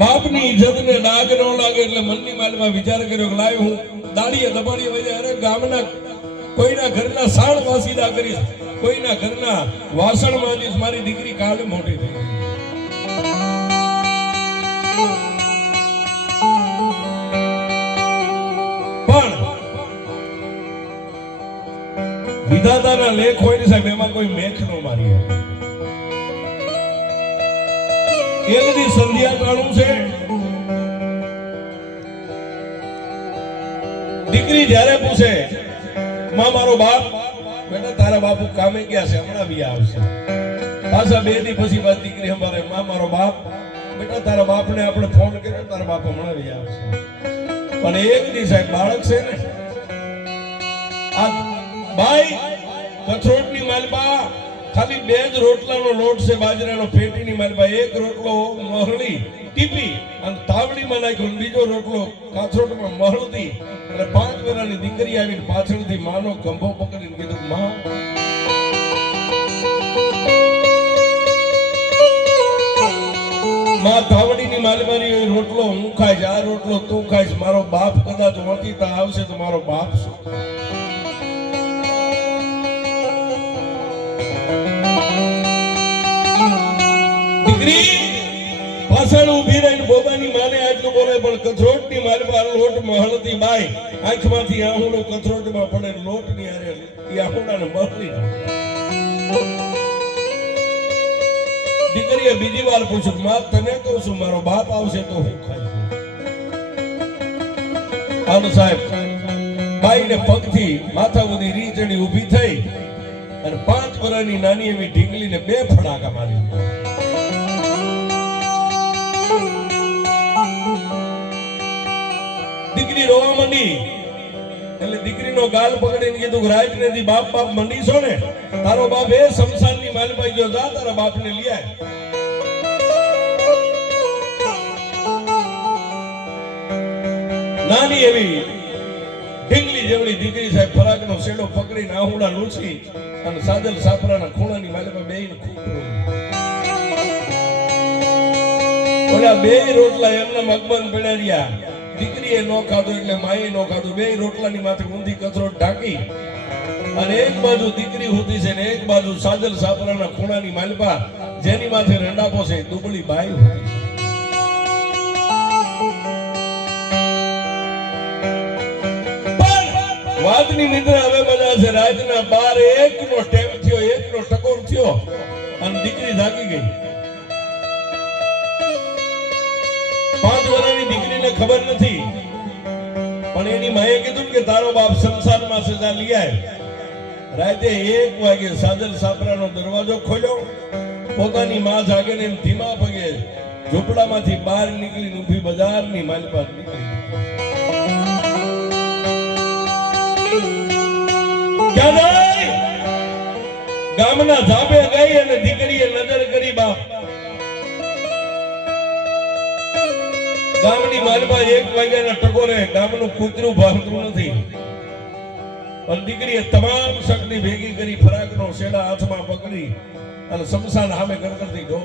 બાપની ઇજ્જતને ડાઘ ન લાગે એટલે મનની માલમાં વિચાર કર્યો લાય હું દાડીએ દબાડીએ વજે અરે ગામના કોઈના ઘરના સાણ વાસીદા કરીશ, કોઈના ઘરના વાસણ માંજીશ, મારી દીકરી કાલે મોટી થઈ પણ વિધાતાના લેખ હોય ને સાહેબ, એમાં કોઈ મેખ નો મારી એકદી સંધ્યા ટાણું છે. દીકરી જ્યારે પૂછે, માં, મારો બાપ? બેટા, તારા બાપુ કામે ગયા છે, હમણાં બી આવશે. પાછા બે દી પછી વાત દીકરી અમારે માં, મારો બાપ? બેટા, તારા બાપને આપણે ફોન કર્યો, તારા બાપ હમણાં બી આવશે. પણ એક દી સાહેબ, બાળક છે ને, આ બાઈ કથરોટની માલબા ખાલી બે જ રોટલાનો લોટ છે બાજરાનો પેટીની માલબા એક રોટલો મહળી ટીપી અને તાવડીમાં નાખ્યો બીજો રોટલો કાથરોટમાં મહળતી અને પાંચ મહિનાની દીકરી આવીને પાછળથી માનો ગંભો પકડીને કીધું, માં માં તાવડીની માલમારી રોટલો હું ખાઈશ, આ રોટલો તું ખાઈશ, મારો બાપ કદાચ વળતીતા આવશે તો મારો બાપ શું? દીકરી, પાછળ ઊભી રહીને બોબાની માને આટલું બોલે, પણ કથરોટની માલબા લોટ મહળતી બાઈ આંખમાંથી આહુડો કથરોટમાં પડે, લોટની હારે ઈ આહુડાને મહળી દીકરીએ બીજી વાર પૂછ્યું, માં, તને કહું છું, મારો બાપ આવશે તો હું ખાઈ આમ સાહેબ, બાઈને પગથી માથા સુધી રીચડી ઊભી થઈ અને પાંચ વર્ષની નાની એવી ઢીંગલીને બે ફડાકા મારી દીકરી રોવા માંડી. એટલે દીકરીનો ગાલ પકડીને કીધું કે રાજ ને બાપ બાપ મંડી છો ને, તારો બાપ એ શમશાનની માલપાઈ ગયો, જા તારા બાપને લઈ આય. નાની એવી ઢીંગલી જેવડી દીકરી સાહેબ ફરાકનો શેડો પકડીને આહુડા લૂછી અને સાદલ સાપરાના ખૂણાની માલિકા બેયને ખૂબ. ઓલા બે રોટલા એમના મગબન પડાડ્યા દીકરીએ નો ખાધો એટલે માએ નો ખાધો. બે રોટલાની માથે ઊંધી કચરોટ ઢાંકી અને એક બાજુ દીકરી હોતી છે ને એક બાજુ સાજલ સાપરાના ખૂણાની માલપા જેની માથે રંડાપો છે, દુબળી બાઈ હોતી છે. વાતની મિત્ર હવે બધા છે, રાતના બાર એક નો ટેમ થયો એક નો ટકોર થયો અને દીકરી જાગી ગઈ. પાંચ વર્ષની દીકરીને ખબર નથી એની માએ કીધું કે તારો બાપ શમશાનમાં સજા લઈ આય. રાતે એક વાગે સાજલ સાપરાનો દરવાજો ખોલ્યો. પોતાની માં જાગીને એમ ધીમા પગે ઝૂંપડામાંથી બહાર નીકળી ઊભી બજારની માલપાત નીકળી. ગામના ધાબે ગઈ અને દીકરીએ નજર કરી, બાપ ગામની માલમાં એક વાગ્યાના ટકોરે ગામનું કૂતરું ભાગતું નથી. અને દીકરીએ તમામ શક્તિ ભેગી કરી ફરાકનો શેડા હાથમાં પકડી અને શમશાન સામે ભેગી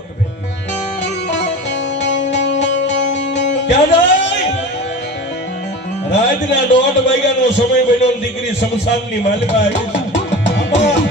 ક્યાં રાતના દોઢ વાગ્યાનો સમય બન્યો દીકરી શમશાનની માલિકા આવી.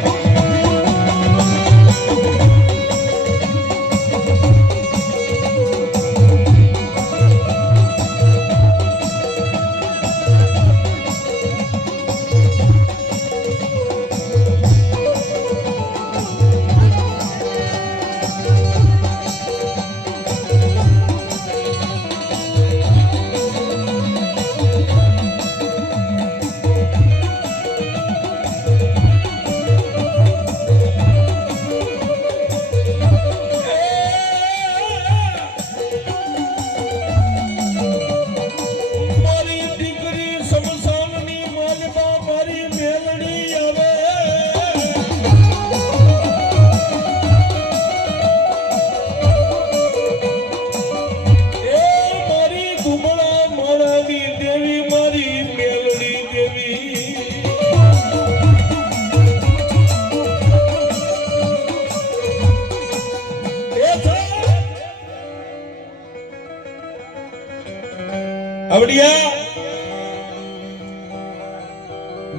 છે. ઘડિયા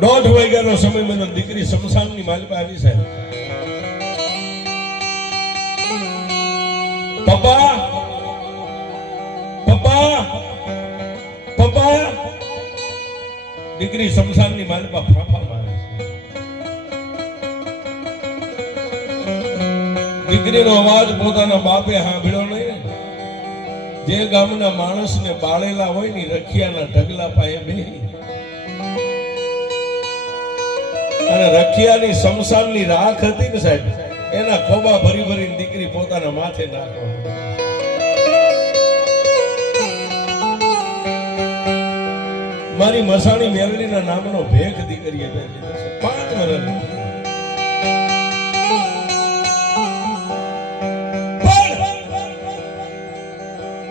દોઢ વાગ્યાનો સમય મને દીકરી શમશાનની પર આવી સાહેબ. પપ્પા પપ્પા પપ્પા. દીકરી શમશાનની પર ફાફા મારે દીકરીનો અવાજ પોતાના બાપે સાંભળ્યો જે ગામના માણસને બાળેલા હોય ને રખિયાના ઢગલા પાયે બે અને રખિયાની શમશાનની રાખ હતી ને સાહેબ, એના ખોબા ભરી ભરીને દીકરી પોતાના માથે નાખવા. મારી મસાણી મેલડીના નામનો ભેખ દીકરીએ પાંચ વર્ષની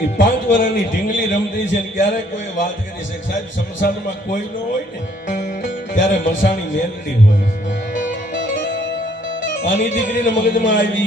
એ પાંચ વર્ષની ઢીંગલી રમતી છે ક્યારે કોઈ વાત કરી છે સાહેબ સંસારમાં કોઈ ન હોય ને, ત્યારે મસાણી મેલડી હોય. આની દીકરીને મગજમાં આવી